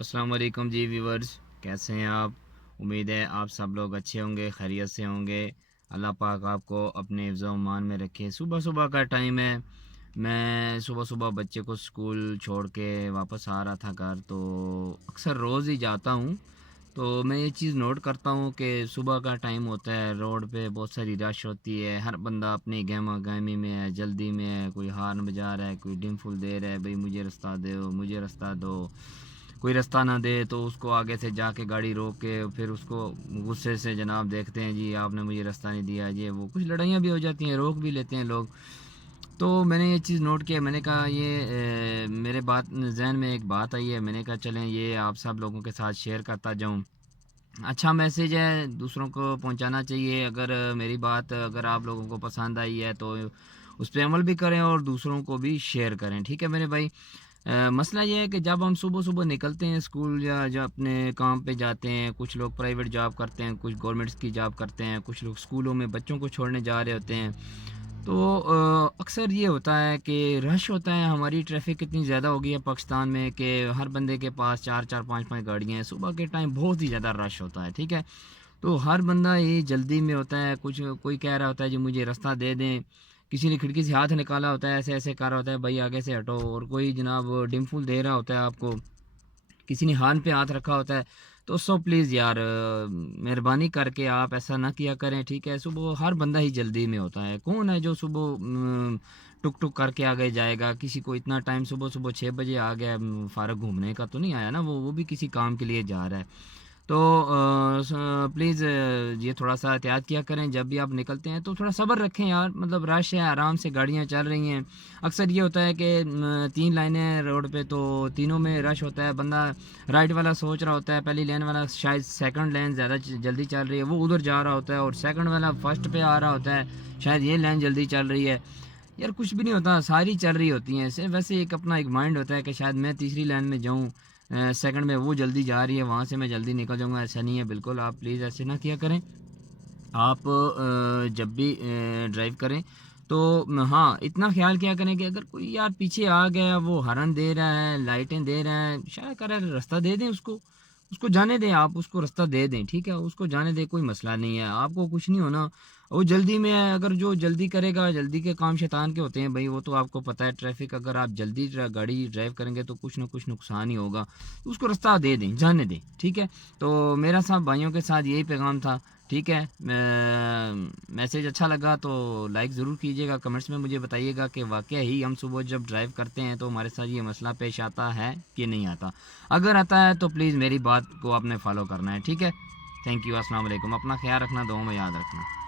السلام علیکم جی ویورز، کیسے ہیں آپ؟ امید ہے آپ سب لوگ اچھے ہوں گے، خیریت سے ہوں گے۔ اللہ پاک آپ کو اپنے حفظ و امان میں رکھے۔ صبح صبح کا ٹائم ہے، میں صبح صبح بچے کو اسکول چھوڑ کے واپس آ رہا تھا گھر، تو اکثر روز ہی جاتا ہوں تو میں یہ چیز نوٹ کرتا ہوں کہ صبح کا ٹائم ہوتا ہے، روڈ پہ بہت ساری رش ہوتی ہے، ہر بندہ اپنی گہما گہمی میں ہے، جلدی میں ہے، کوئی ہارن بجا رہا ہے، کوئی ڈم فل دے رہا ہے، بھئی مجھے رستہ دو، مجھے رستہ دو۔ کوئی رستہ نہ دے تو اس کو آگے سے جا کے گاڑی روک کے پھر اس کو غصے سے جناب دیکھتے ہیں، جی آپ نے مجھے رستہ نہیں دیا، یہ وہ کچھ لڑائیاں بھی ہو جاتی ہیں، روک بھی لیتے ہیں لوگ۔ تو میں نے یہ چیز نوٹ کیا، میں نے کہا یہ میرے ذہن میں ایک بات آئی ہے، میں نے کہا چلیں یہ آپ سب لوگوں کے ساتھ شیئر کرتا جاؤں۔ اچھا میسیج ہے، دوسروں کو پہنچانا چاہیے۔ میری بات اگر آپ لوگوں کو پسند آئی ہے تو اس پہ عمل بھی کریں اور دوسروں کو بھی شیئر کریں، ٹھیک ہے میرے بھائی؟ مسئلہ یہ ہے کہ جب ہم صبح صبح نکلتے ہیں اسکول یا جب اپنے کام پہ جاتے ہیں، کچھ لوگ پرائیویٹ جاب کرتے ہیں، کچھ گورنمنٹس کی جاب کرتے ہیں، کچھ لوگ اسکولوں میں بچوں کو چھوڑنے جا رہے ہوتے ہیں، تو اکثر یہ ہوتا ہے کہ رش ہوتا ہے۔ ہماری ٹریفک اتنی زیادہ ہو گئی ہے پاکستان میں کہ ہر بندے کے پاس چار چار پانچ پانچ گاڑیاں ہیں، صبح کے ٹائم بہت ہی زیادہ رش ہوتا ہے، ٹھیک ہے؟ تو ہر بندہ یہ جلدی میں ہوتا ہے، کچھ کوئی کہہ رہا ہوتا ہے جی مجھے رستہ دے دیں، کسی نے کھڑکی سے ہاتھ نکالا ہوتا ہے، ایسے ایسے کر رہا ہوتا ہے بھائی آگے سے ہٹو، اور کوئی جناب ڈم فل دے رہا ہوتا ہے آپ کو، کسی نے ہارن پہ ہاتھ رکھا ہوتا ہے۔ تو پلیز یار مہربانی کر کے آپ ایسا نہ کیا کریں، ٹھیک ہے؟ صبح ہر بندہ ہی جلدی میں ہوتا ہے، کون ہے جو صبح ٹک ٹک کر کے آگے جائے گا؟ کسی کو اتنا ٹائم صبح صبح 6 بجے آ گیا، فارغ گھومنے کا تو نہیں آیا نا، وہ بھی کسی کام کے لیے جا رہا ہے۔ تو پلیز یہ تھوڑا سا احتیاط کیا کریں، جب بھی آپ نکلتے ہیں تو تھوڑا صبر رکھیں یار، مطلب رش ہے، آرام سے گاڑیاں چل رہی ہیں۔ اکثر یہ ہوتا ہے کہ 3 لائنیں روڈ پہ، تو تینوں میں رش ہوتا ہے، بندہ رائٹ والا سوچ رہا ہوتا ہے، پہلی لین والا شاید سیکنڈ لین زیادہ جلدی چل رہی ہے، وہ ادھر جا رہا ہوتا ہے، اور سیکنڈ والا فرسٹ پہ آ رہا ہوتا ہے، شاید یہ لین جلدی چل رہی ہے۔ یار کچھ بھی نہیں ہوتا، ساری چل رہی ہوتی ہیں، ویسے ایک اپنا ایک مائنڈ ہوتا ہے کہ شاید میں تیسری لائن میں جاؤں، سیکنڈ میں وہ جلدی جا رہی ہے، وہاں سے میں جلدی نکل جاؤں گا، ایسا نہیں ہے بالکل، آپ پلیز ایسے نہ کیا کریں۔ آپ جب بھی ڈرائیو کریں تو ہاں اتنا خیال کیا کریں کہ اگر کوئی یار پیچھے آ گیا، وہ ہارن دے رہا ہے، لائٹیں دے رہا ہے، شاید کر رہا ہے، رستہ دے دیں اس کو جانے دیں، آپ اس کو رستہ دے دیں، ٹھیک ہے؟ اس کو جانے دیں، کوئی مسئلہ نہیں ہے، آپ کو کچھ نہیں ہونا۔ وہ جلدی میں ہے، اگر جو جلدی کرے گا، جلدی کے کام شیطان کے ہوتے ہیں بھائی، وہ تو آپ کو پتہ ہے، ٹریفک اگر آپ جلدی گاڑی ڈرائیو کریں گے تو کچھ نہ کچھ نقصان ہی ہوگا، اس کو رستہ دے دیں، جانے دیں، ٹھیک ہے؟ تو میرا صاحب بھائیوں کے ساتھ یہی پیغام تھا، ٹھیک ہے؟ میسیج اچھا لگا تو لائک ضرور کیجیے گا، کمنٹس میں مجھے بتائیے گا کہ واقعہ ہی ہم صبح جب ڈرائیو کرتے ہیں تو ہمارے ساتھ یہ مسئلہ پیش آتا ہے کہ نہیں آتا۔ اگر آتا ہے تو پلیز میری بات کو آپ نے فالو کرنا ہے، ٹھیک ہے؟ تھینک یو، السلام علیکم، اپنا خیال رکھنا، دعاؤں میں یاد رکھنا۔